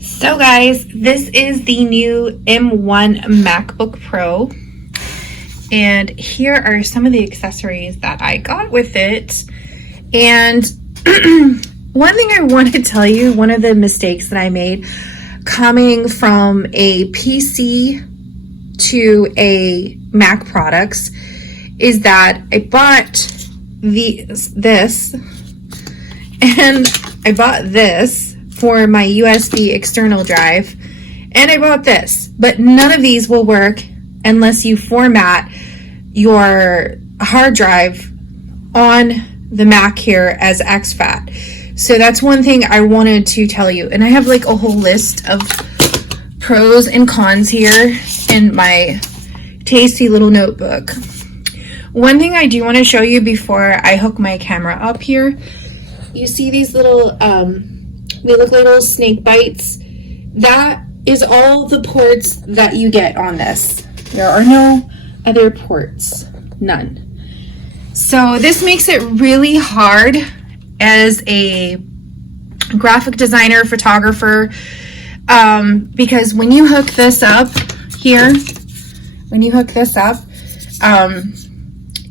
So guys, this is the new M1 MacBook Pro, and here are some of the accessories that I got with it. And one thing I want to tell you, one of the mistakes that I made coming from a PC to a Mac products is that I bought this and I bought this for my USB external drive, and I bought this, but none of these will work unless you format your hard drive on the Mac here as exFAT. So that's one thing I wanted to tell you, and I have like a whole list of pros and cons here in my tasty little notebook. One thing I do want to show you before I hook my camera up here, you see these little they look like little snake bites. That is all the ports that you get on this. There are no other ports, none. So this makes it really hard as a graphic designer, photographer, because when you hook this up here,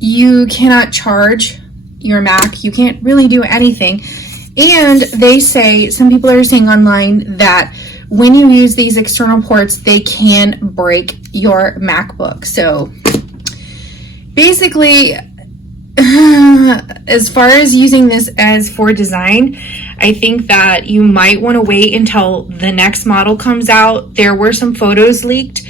you cannot charge your Mac. You can't really do anything. And they say, some people are saying online that when you use these external ports, they can break your MacBook. So basically, as far as using this as for design, I think that you might want to wait until the next model comes out. There were some photos leaked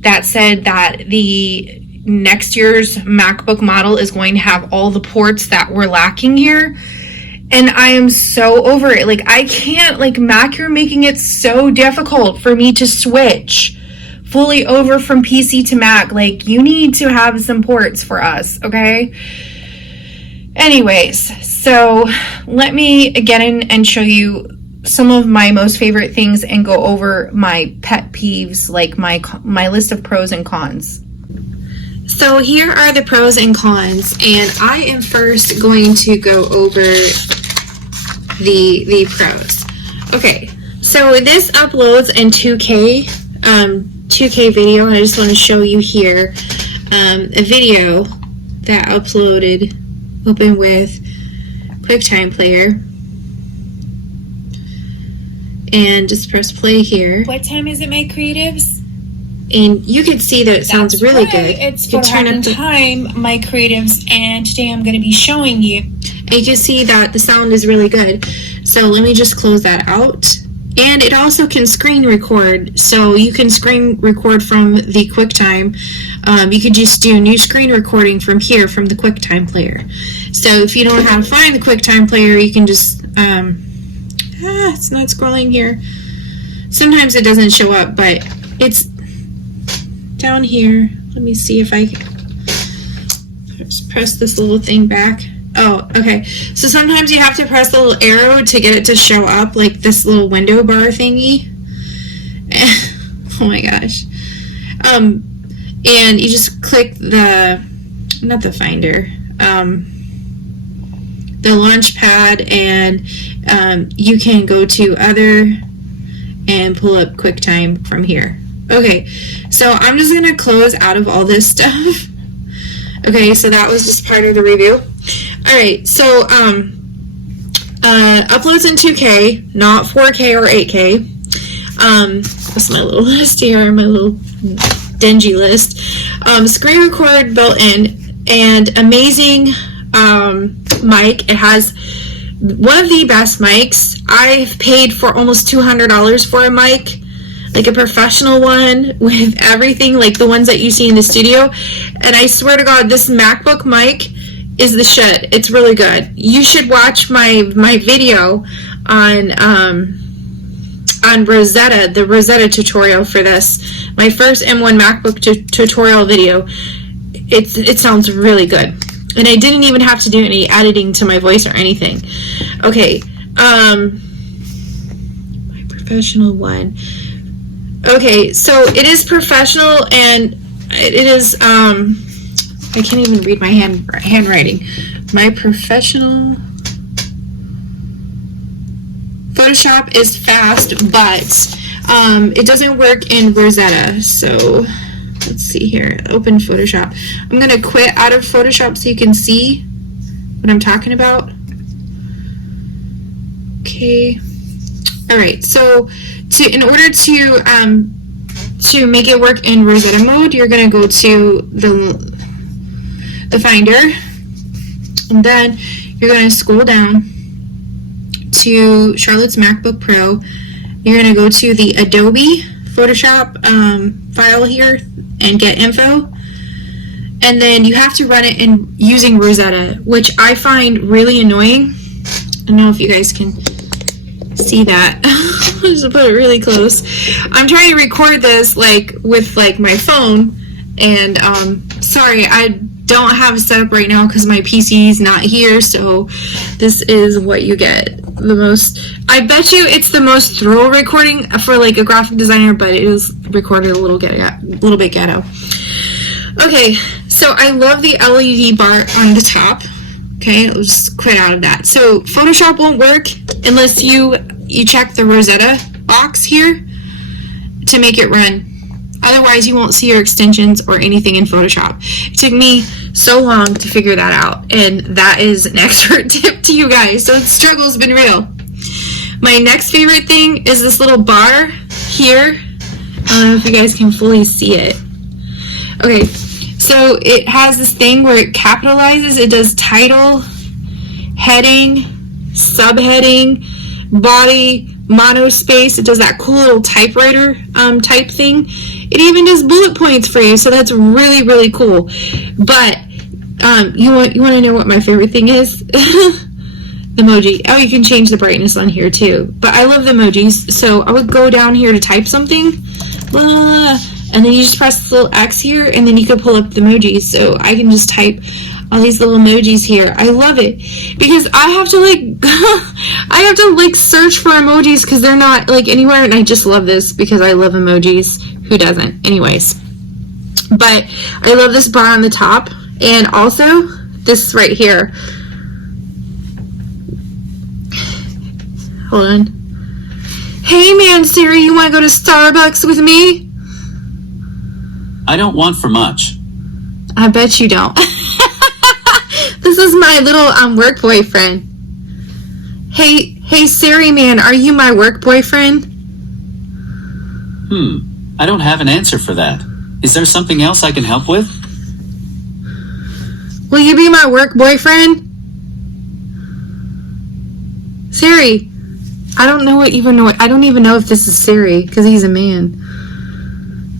that said that the next year's MacBook model is going to have all the ports that were lacking here. And I am so over it. Like, I can't, like, Mac, you're making it so difficult for me to switch fully over from PC to Mac. Like, you need to have some ports for us, okay? Anyways, so let me get in and show you some of my most favorite things and go over my pet peeves, like my list of pros and cons. So here are the pros and cons, and I am first going to go over the pros. Okay, so this uploads in 2K video, and I just want to show you here a video that uploaded, open with QuickTime Player, and just press play here. What time is it, my creatives? And you can see that it sounds really good. It's for time, my creatives, and today I'm going to be showing you. And you can see that the sound is really good. So let me just close that out. And it also can screen record. So you can screen record from the QuickTime. You could just do new screen recording from here, from the QuickTime Player. So if you don't know how to find the QuickTime Player, you can just, it's not scrolling here. Sometimes it doesn't show up, but it's down here. Let me see if I just press this little thing back. Oh, okay. So sometimes you have to press the little arrow to get it to show up, like this little window bar thingy. Oh my gosh. And you just click not the finder, the launch pad, and you can go to other and pull up QuickTime from here. Okay, so I'm just going to close out of all this stuff. Okay, so that was just part of the review. Alright, so uploads in 2K, not 4K or 8K. That's my little list here, my little dingy list. Screen record built in, and amazing mic. It has one of the best mics. I've paid for almost $200 for a mic, like a professional one with everything, like the ones that you see in the studio. And I swear to God, this MacBook mic is the shit. It's really good. You should watch my video on Rosetta, the Rosetta tutorial for this. My first M1 MacBook tutorial video. It sounds really good. And I didn't even have to do any editing to my voice or anything. Okay, my professional one. Okay, so it is professional, and it is, I can't even read my handwriting. My professional Photoshop is fast, but It doesn't work in Rosetta. So let's see here. Open Photoshop. I'm going to quit out of Photoshop so you can see what I'm talking about. Okay. All right. So in order to make it work in Rosetta mode, you're going to go to the Finder, and then you're going to scroll down to Charlotte's MacBook Pro. You're going to go to the Adobe Photoshop file here and get info, and then you have to run it in using Rosetta, which I find really annoying. I don't know if you guys can see that. I just put it really close. I'm trying to record this with my phone, and sorry, I don't have it set up right now because my PC is not here, so this is what you get. I bet you it's the most thorough recording for a graphic designer, but it is recorded a little bit ghetto. Okay, so I love the LED bar on the top. Okay, I'll just quit out of that. So Photoshop won't work unless you check the Rosetta box here to make it run. Otherwise, you won't see your extensions or anything in Photoshop. It took me so long to figure that out, and that is an expert tip to you guys. So the struggle's been real. My next favorite thing is this little bar here. I don't know if you guys can fully see it. Okay, so it has this thing where it capitalizes. It does title, heading, subheading, body, monospace. It does that cool little typewriter type thing. It even does bullet points for you, so that's really, really cool. But you want to know what my favorite thing is? The emoji. Oh, you can change the brightness on here too. But I love the emojis, so I would go down here to type something, and then you just press this little X here, and then you can pull up the emojis. So I can just type all these little emojis here. I love it because I have to search for emojis because they're not anywhere, and I just love this because I love emojis. Who doesn't? Anyways, but I love this bar on the top, and also this right here. Hold on. Hey man, Siri, you want to go to Starbucks with me? I don't want for much. I bet you don't. This is my little work boyfriend. Hey Siri man, are you my work boyfriend? I don't have an answer for that. Is there something else I can help with? Will you be my work boyfriend? Siri, I don't even know if this is Siri because he's a man.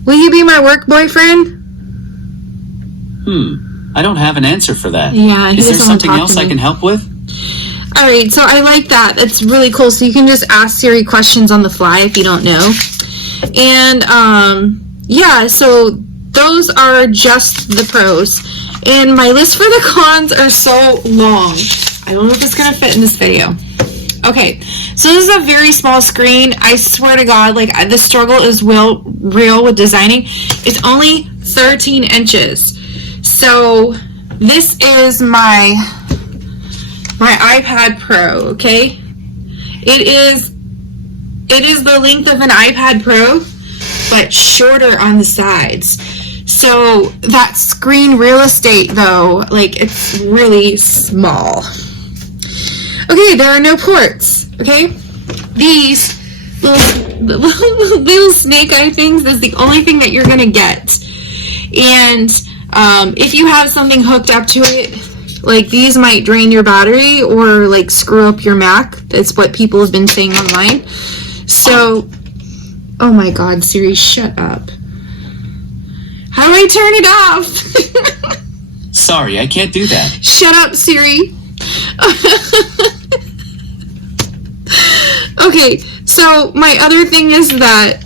Will you be my work boyfriend? I don't have an answer for that. Yeah, is there something else I can help with? All right, so I like that. That's really cool. So you can just ask Siri questions on the fly if you don't know. And yeah, so those are just the pros. And my list for the cons are so long. I don't know if it's going to fit in this video. Okay, so this is a very small screen. I swear to God, the struggle is real with designing. It's only 13 inches. So this is my iPad Pro, okay? It is the length of an iPad Pro, but shorter on the sides. So that screen real estate, though, it's really small. Okay, there are no ports, okay? These little snake eye things is the only thing that you're going to get. And if you have something hooked up to it, these might drain your battery or screw up your Mac. That's what people have been saying online. So, oh my God, Siri, shut up. How do I turn it off? Sorry, I can't do that. Shut up, Siri. Okay, so my other thing is that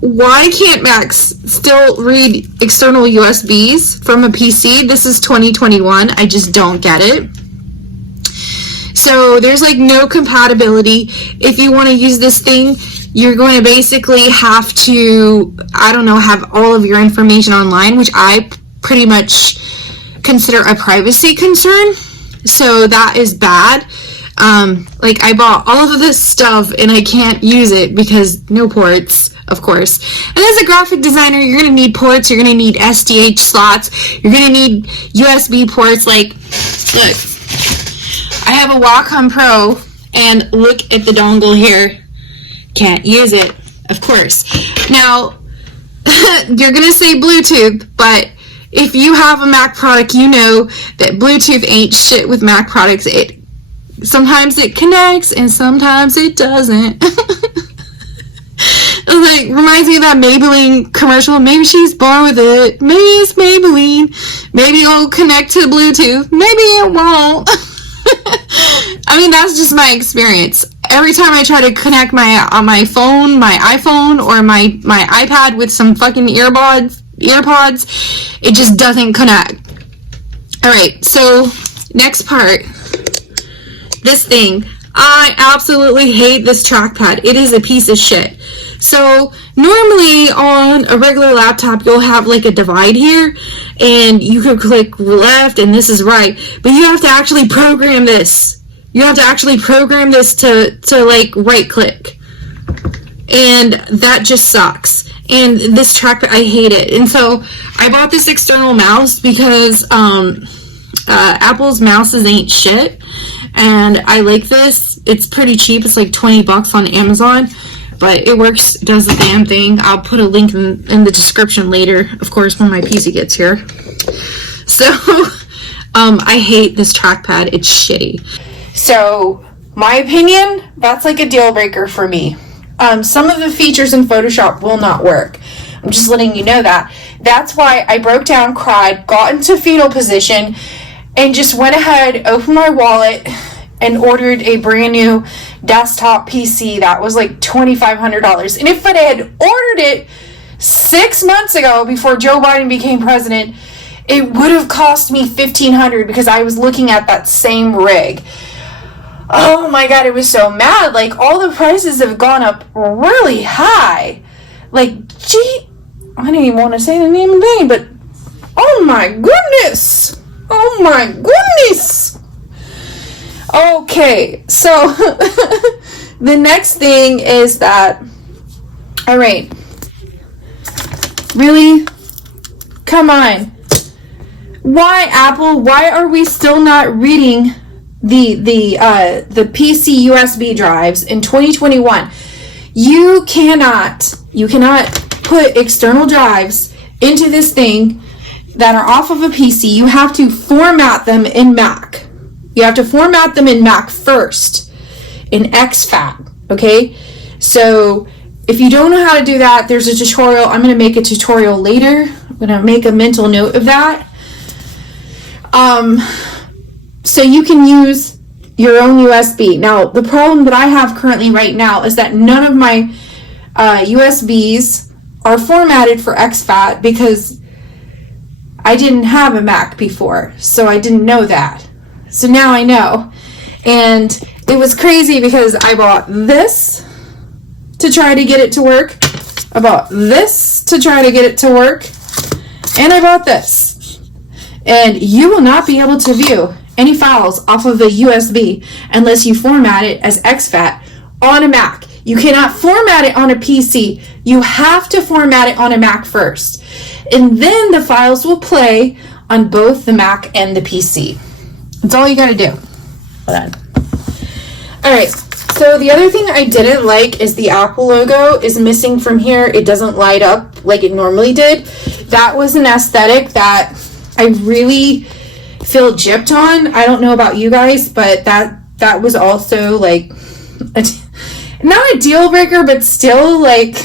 why can't Macs still read external USBs from a PC? This is 2021. I just don't get it. So there's no compatibility. If you want to use this thing, you're going to basically have to, have all of your information online, which I pretty much consider a privacy concern. So that is bad. Like, I bought all of this stuff and I can't use it because no ports, of course. And as a graphic designer, you're going to need ports, you're going to need SDH slots, you're going to need USB ports. Like, look, I have a Wacom Pro, and look at the dongle here. Can't use it, of course. Now, you're going to say Bluetooth, but if you have a Mac product, you know that Bluetooth ain't shit with Mac products. Sometimes it connects and sometimes it doesn't. Like, reminds me of that Maybelline commercial. Maybe she's born with it. Maybe it's Maybelline. Maybe it'll connect to Bluetooth. Maybe it won't. I mean, that's just my experience. Every time I try to connect my phone, my iPhone, or my iPad with some fucking earpods, it just doesn't connect. Alright, so next part. This thing. I absolutely hate this trackpad. It is a piece of shit. So normally on a regular laptop, you'll have like a divide here, and you can click left and this is right, but you have to actually program this. You have to actually program this to like right click, and that just sucks. And this trackpad, I hate it. And so I bought this external mouse because Apple's mouses ain't shit, and I like this. It's pretty cheap. It's like 20 bucks on Amazon, but it works, does the damn thing. I'll put a link in the description later, of course, when my PC gets here. So I hate this trackpad. It's shitty. So my opinion, that's like a deal breaker for me. Some of the features in Photoshop will not work. I'm just letting you know that. That's why I broke down, cried, got into fetal position, and just went ahead, opened my wallet, and ordered a brand new desktop PC that was like $2,500. And if I had ordered it 6 months ago before Joe Biden became president, it would have cost me $1,500 because I was looking at that same rig. Oh my god, it was so mad. Like, all the prices have gone up really high. Like, gee, I don't even want to say the name of the thing, but oh my goodness. Oh my goodness. Okay, so the next thing is that, alright, really? Come on. Why, Apple? Why are we still not reading the PC USB drives in 2021? You cannot put external drives into this thing that are off of a PC. You have to format them in Mac. You have to format them in Mac first, in exFAT, okay? So if you don't know how to do that, there's a tutorial. I'm going to make a tutorial later. I'm going to make a mental note of that. So you can use your own USB. Now, the problem that I have currently right now is that none of my USBs are formatted for exFAT because I didn't have a Mac before, so I didn't know that. So now I know. And it was crazy because I bought this to try to get it to work. I bought this to try to get it to work. And I bought this. And you will not be able to view any files off of a USB unless you format it as exFAT on a Mac. You cannot format it on a PC. You have to format it on a Mac first. And then the files will play on both the Mac and the PC. That's all you gotta do. Hold on. Alright, so the other thing I didn't like is the Apple logo is missing from here. It doesn't light up like it normally did. That was an aesthetic that I really feel gypped on. I don't know about you guys, but that was also like not a deal breaker, but still, like,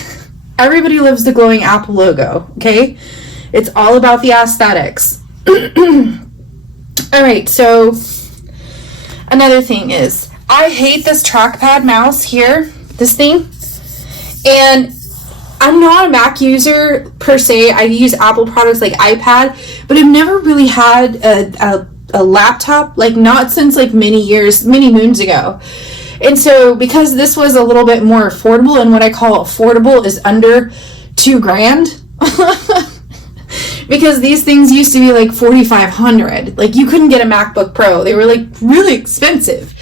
everybody loves the glowing Apple logo, okay? It's all about the aesthetics. Alright, so another thing is, I hate this trackpad mouse here, this thing, and I'm not a Mac user per se. I use Apple products like iPad, but I've never really had a laptop, like not since like many moons ago. And so because this was a little bit more affordable, and what I call affordable is under $2,000, because these things used to be like $4,500. Like, you couldn't get a MacBook Pro. They were like really expensive.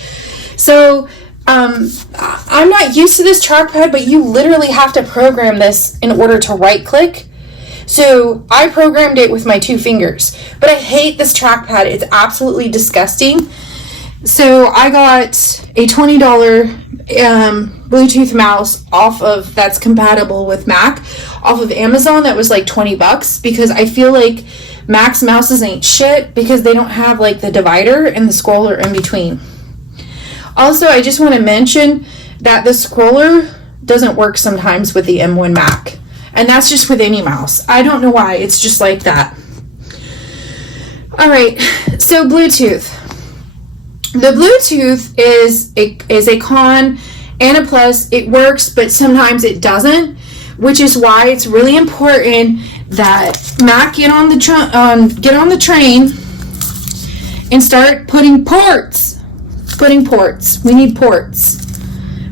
So I'm not used to this trackpad, but you literally have to program this in order to right click. So I programmed it with my 2 fingers, but I hate this trackpad. It's absolutely disgusting. So I got a $20 Bluetooth mouse that's compatible with Mac off of Amazon. That was like $20 because I feel like Mac's mouses ain't shit because they don't have like the divider and the scroller in between. Also, I just want to mention that the scroller doesn't work sometimes with the M1 Mac. And that's just with any mouse. I don't know why. It's just like that. Alright, so Bluetooth. The Bluetooth is a con and a plus. It works, but sometimes it doesn't, which is why it's really important that Mac get on the train and start putting ports. We need ports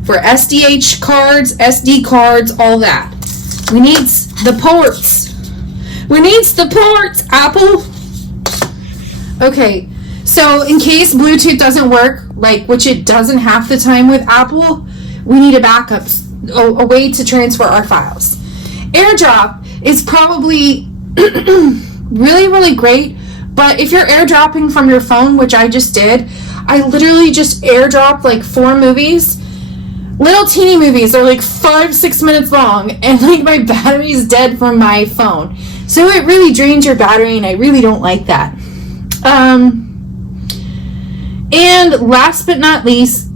for SDH cards, SD cards, all that. We needs the ports. Apple. Okay, so in case Bluetooth doesn't work, which it doesn't half the time with Apple, we need a backup, a way to transfer our files. AirDrop is probably really, really great, but if you're airdropping from your phone, which I just did, I literally just airdropped 4 movies. Little teeny movies. They're 5-6 minutes long, and my battery's dead from my phone. So it really drains your battery, and I really don't like that. And last but not least,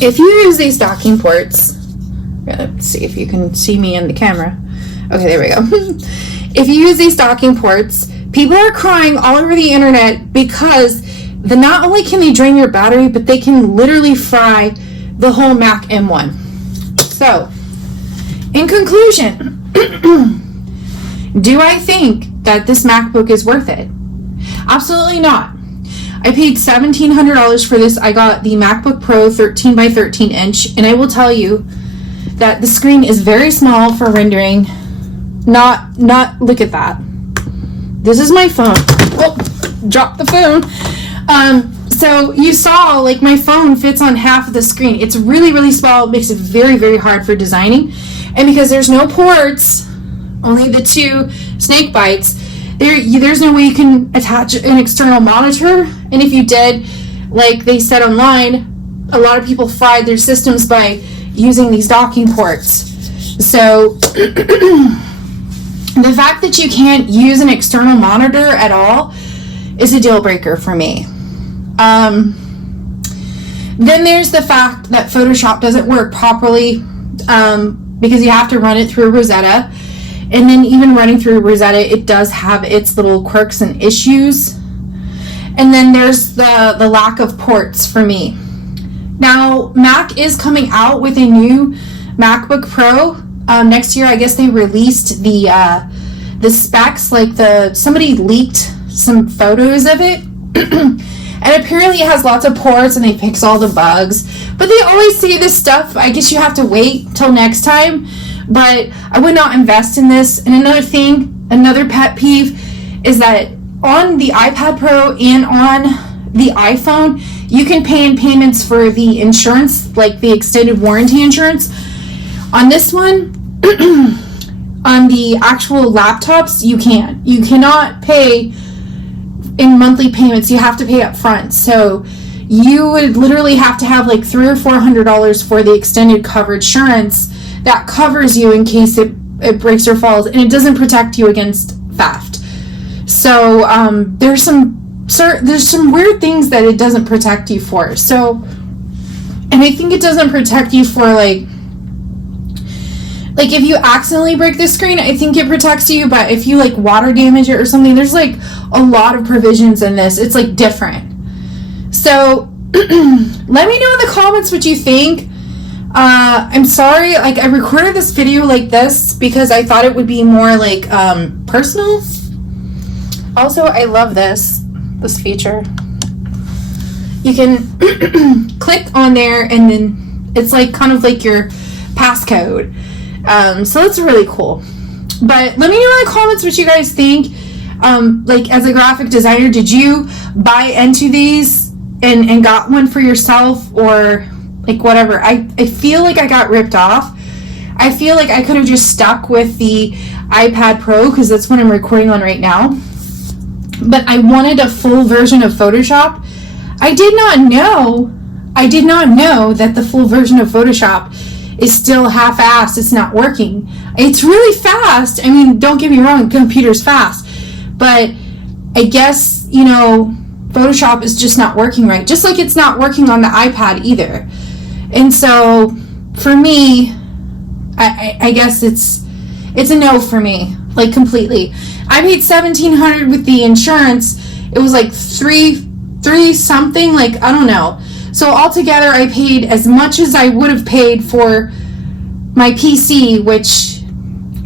if you use these docking ports, let's see if you can see me in the camera. Okay, there we go. If you use these docking ports, people are crying all over the internet because not only can they drain your battery, but they can literally fry the whole Mac M1. So, in conclusion, do I think that this MacBook is worth it? Absolutely not. I paid $1,700 for this. I got the MacBook Pro 13 by 13 inch, and I will tell you that the screen is very small for rendering. Not look at that. This is my phone. Oh, dropped the phone. So you saw my phone fits on half of the screen. It's really, really small. It makes it very, very hard for designing. And because there's no ports, only the 2 snake bites, there's no way you can attach an external monitor. And if you did, they said online, a lot of people fried their systems by using these docking ports. So the fact that you can't use an external monitor at all is a deal breaker for me. Then there's the fact that Photoshop doesn't work properly because you have to run it through Rosetta. And then even running through Rosetta, it does have its little quirks and issues. And then there's the lack of ports for me. Now, Mac is coming out with a new MacBook Pro. Next year, I guess they released the specs, somebody leaked some photos of it. And apparently it has lots of ports and they fix all the bugs. But they always say this stuff. I guess you have to wait till next time. But I would not invest in this. And another pet peeve is that on the iPad Pro and on the iPhone, you can pay in payments for the insurance, the extended warranty insurance. On this one, on the actual laptops, you can't. You cannot pay in monthly payments. You have to pay up front. So you would literally have to have $300 or $400 for the extended coverage insurance that covers you in case it breaks or falls, and it doesn't protect you against theft. So there's some weird things that it doesn't protect you for. So, and I think it doesn't protect you for if you accidentally break the screen, I think it protects you, but if you water damage it or something, there's a lot of provisions in this. It's different. So let me know in the comments what you think. I'm sorry, I recorded this video like this because I thought it would be more personal. Also, I love this feature. You can click on there and then it's kind of your passcode. So that's really cool. But let me know in the comments what you guys think. As a graphic designer, did you buy into these and got one for yourself or like whatever. I feel like I got ripped off. I feel like I could have just stuck with the iPad Pro because that's what I'm recording on right now. But I wanted a full version of Photoshop. I did not know that the full version of Photoshop is still half-assed. It's not working. It's really fast. I mean, don't get me wrong, the computer's fast. But I guess, you know, Photoshop is just not working right. Just like it's not working on the iPad either. And so, for me, I guess it's a no for me, like completely. I paid $1,700 with the insurance. It was like three something, like I don't know. So altogether, I paid as much as I would have paid for my PC, which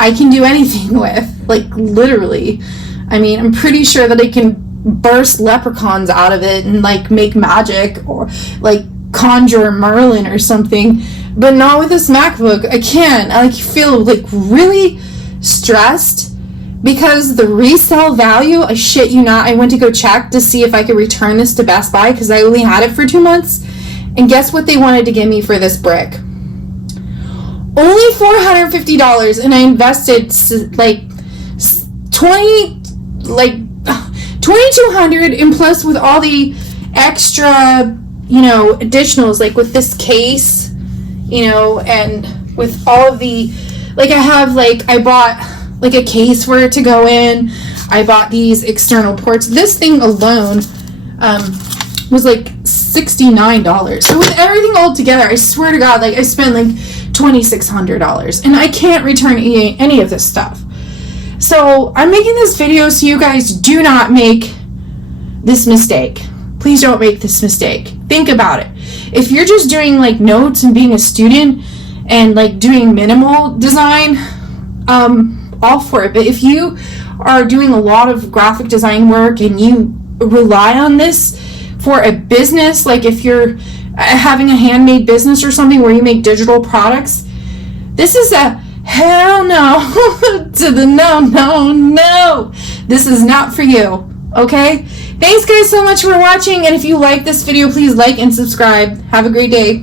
I can do anything with, like literally. I mean, I'm pretty sure that I can burst leprechauns out of it and like make magic or like conjure Merlin or something. But not with this MacBook. I can't. I like feel like really stressed because the resale value, I shit you not, I went to go check to see if I could return this to Best Buy because I only had it for 2 months. And guess what they wanted to give me for this brick? Only $450, and I invested like $2,200, and plus with all the extra, you know, additionals, like with this case, you know, and with all of the, like I bought like a case for it to go in. I bought these external ports. This thing alone was like $69. So with everything all together, I swear to God, like I spent like $2,600, and I can't return any of this stuff. So I'm making this video so you guys do not make this mistake. Please don't make this mistake. Think about it. If you're just doing like notes and being a student and like doing minimal design, all for it. But if you are doing a lot of graphic design work and you rely on this for a business, like if you're having a handmade business or something where you make digital products, this is a hell no to the no. This is not for you. Okay? Thanks guys so much for watching, and if you like this video, please like and subscribe. Have a great day.